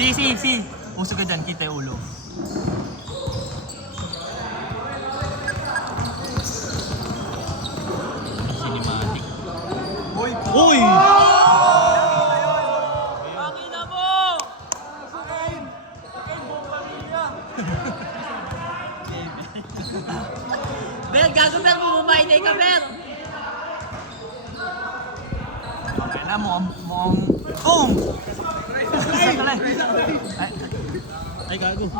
Si. Puso ka dyan, kita yung ulo. Cinematic. Uy! Uy! Pangina mo! Akin buong pamilya! Ber, gago Ber, bumabay na ka Ber! Okay na, mukhang... Boom! Ay, gago.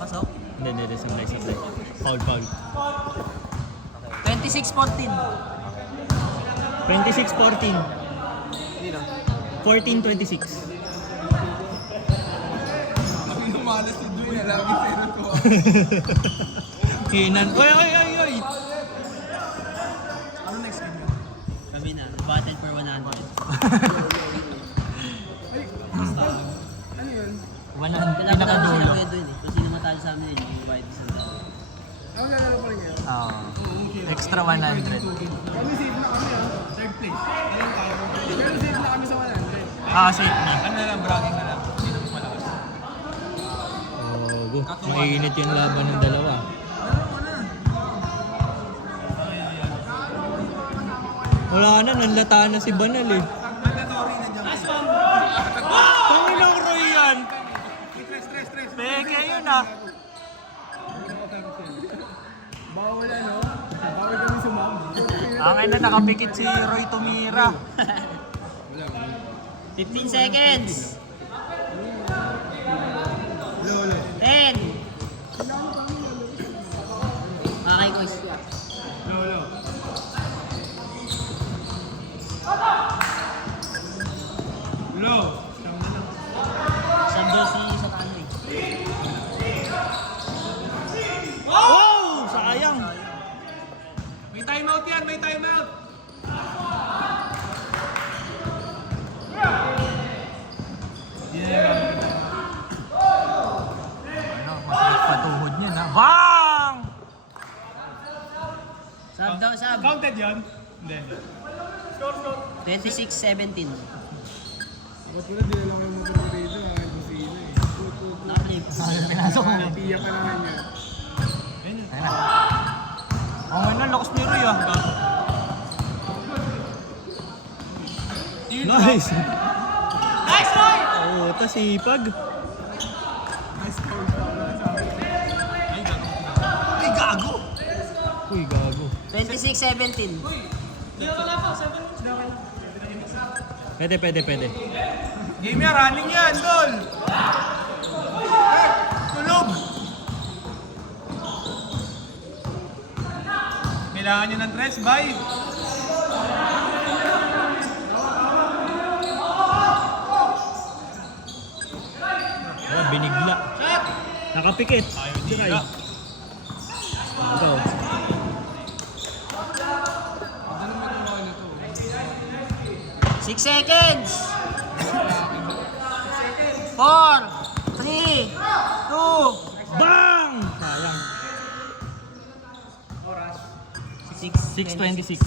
Pasok. Hindi. Sanglay. Foul. 26-14. 26-14. 14-26. Ang lumalas si Dwayne, lagi pero to. Hinan. Oy! Ano next game yun? Kami na, battle for 100. Ano yun? 100 Kailangan pinakadulo. sila pwede yun eh. Kung sino matalo sa amin yun, yung white isa doon. Ako nalala pa rin yun. Extra 100. Kami safe na kami third place. Alam tayo. Pero safe na kami sa 100. Safe na. Ano na lang, bragging na lang. Sino mas malakas? Mainit yung laban ng dalawa. Wala na, nanlata na si Banal eh. Mandatory na dyan. Tanginang Roy yan! Stress. Peke yun ah! Bawal ano? Bawal kami sumama. Angin na nakapikit si Roy Tumira. 15 seconds! Lolo. 10! Okay, guys. Lolo. Low. Sabdo si Satano eh. Wow! Sayang! May timeout yan, may timeout. Masakit patuhod niya na. Bang! Sabdo, sab. Counted yan? Hindi. 26-17. Ba't wala din lang kayo magpunta dito? Busina eh. Nakalip. Pinasok mo. Tiyak ka naman yan. Ayun na. Angin na, lakas ni Roy ah. Nice! Nice, Roy! Oo, sipag. Nice call. Ay, gago! Uy, gago. 26-17. Pwede. Game yan, running yan, tol! Tulog! Kailangan nyo ng dress, bye! Oh, binigla. Nakapikit. Try. Ikaw. 6 seconds! 4, 3, 2, Bang! Sayang. 6:26.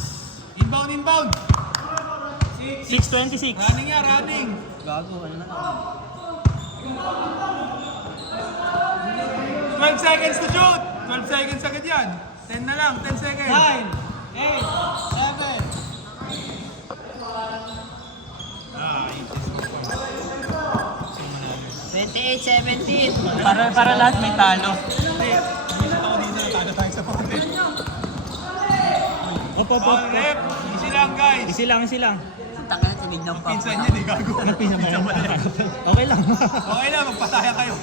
Inbound! 6:26. Running yan, running! gago, ano na lang. 12 seconds to shoot! 12 seconds agad yan! 10 na lang, 10 seconds! 9, 28-17. Para lahat may talo. Hindi, umilat ako dito, natalo tayo sa fountain. Op. Rep! Easy lang, guys! Easy lang. Taka na, tumig ng pump. Pinsan niya, di gago. Okay lang. Okay lang, magpataya kayo.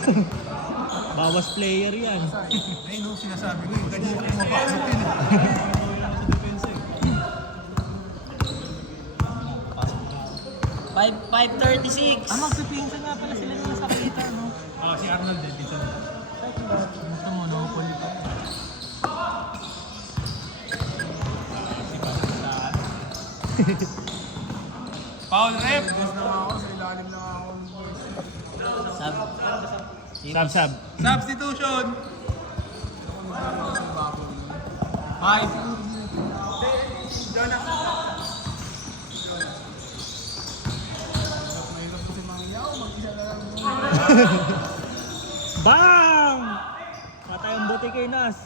Bawas player yan. Ayun, no, sinasabi ko yung kanina pumapasok yun. 5:36. Magpipinsan nga pala sila nila sa kita, no? Si Arnold din, pinsan mo. Ito mo, Monopoly pa. Foul rep! Sab. Substitution! 5. Mahirap kasi mangyaw, mag-isa Bang! Patay ang buti kay Nas.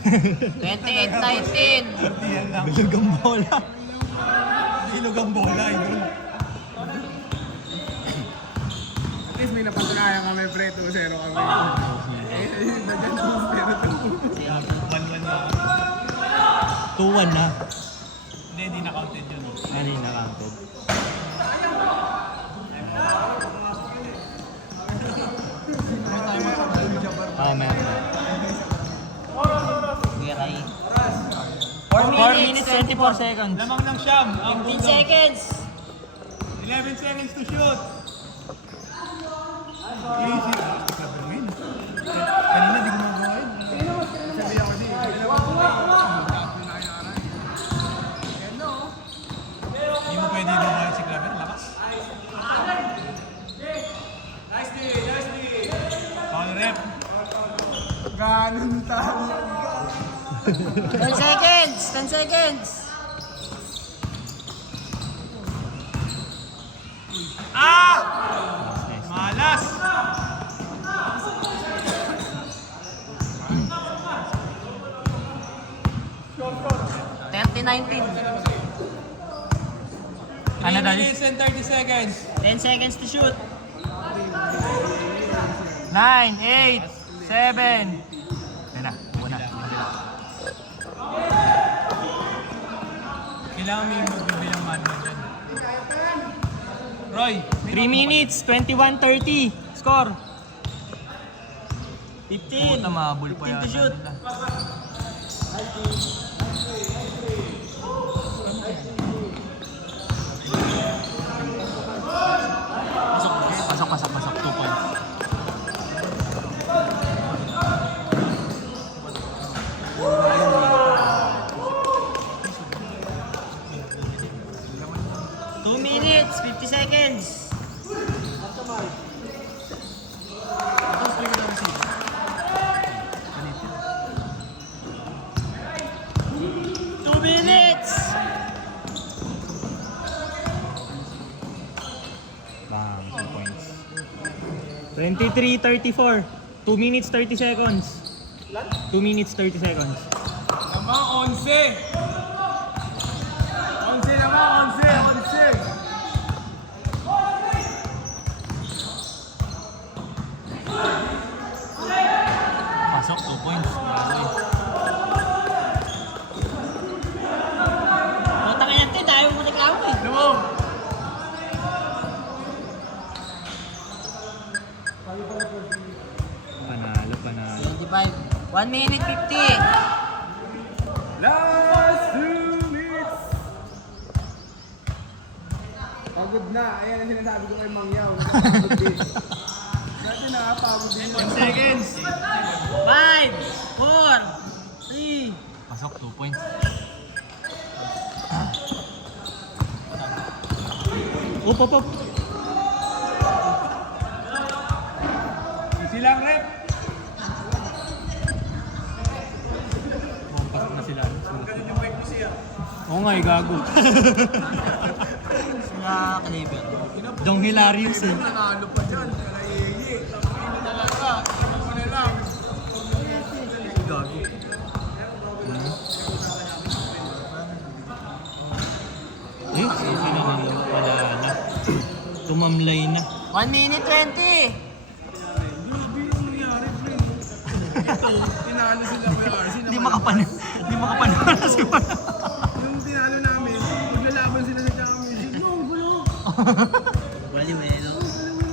28-19. Bilog ang bola. Ilog ang bola, yun. At least may napatunayan kami, pre. 2-0 kami. Nandiyan na yung 1-1 na. 2-1 na. Hindi, di na-counted yun. Hindi na counted. Meron. 4 minutes, 24 seconds. Lamang ng siyam. Ang 15 seconds. 11 seconds to shoot. Easy. Kanina di ko magawa yun. Sabi ako di. Hindi mo pwede lumayan si Claver. Lakas. Foul rep. Ganun tayo. 10 seconds. 10 seconds. Malas. Ano dahil? Minutes and 30 seconds. 10 seconds to shoot. 9, 8, 7. Yan na, una. Kailangan may magbibilang manual dyan. Roy, 3 minutes, 21-30. Score. 15. Puta, mahabol pa 15 to shoot. Pasok. 2 points. Two minutes, 50 seconds. Two minutes. Bang, 2 points. 23-34. 2 minutes, 30 seconds. 2 minutes, 30 seconds. Naman, 11. 11 naman, 11. Pasok, 2 points. Puta ka yan, Tin. Ayaw mo reklamo eh. Lumong. Panalo. 25. 1 minute 50. Last 2 minutes. Pagod na. Ayan ang sinasabi ko kay Mang Yao. Pagod din. Dati nakapagod din. 10 seconds. 5, 4, 3. Pasok, 2 points. Up. Easy lang, rep. Pasok na sila. Ganun yung mic mo siya. Oo nga, gago. Sila Clever. Dong hilarious eh. Nanalo pa dyan. Naiihi. Tapos talaga. Ano pa nila? Gago. Sino na wala na. Tumamlay na. 1 minute 20. Grabe yung nangyari, pre. Tinalo sila kay RC. Hindi makapanala si Wala. Yung tinalo namin, maglalaban sila sa championship. No, gulo. Wali mo yun, no?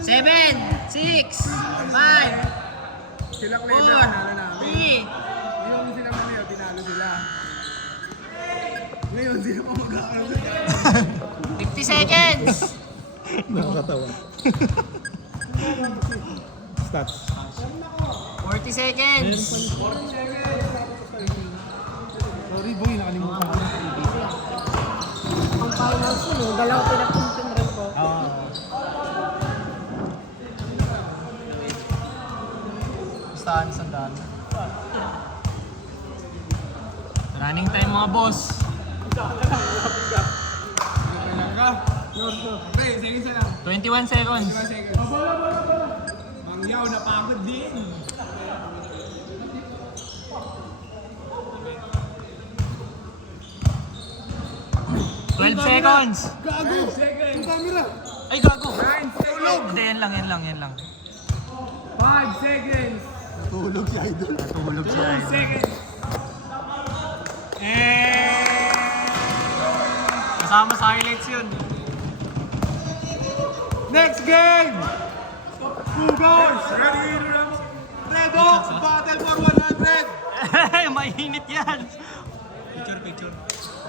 7, 6, 5, Sila 4, Clever, tinalo namin. 3. Yung sila Mario, tinalo sila. Ngayon, sila pa mag-aaral. 50 seconds. Nakakatawa. Stats. 40 seconds. Sorry boy, nakalimutan ko na sa ibig. Ang finals yun eh, dalawa pinapuntin rin ko. Staan, sandaan. Running time mga boss. Talaga, Pre, seconds na lang. 21 seconds. 21 seconds. Mangyaw, napagod din. 12 seconds. Gago! 5 seconds. Camera. Ay, gago. 9 seconds. Hindi, yan lang. 5 seconds. Natulog si 2 Idol. seconds. Kasama sa highlights yun. Next game! Fugos! Ready? Red Hawks battle for 100! Mainit yan. Picture.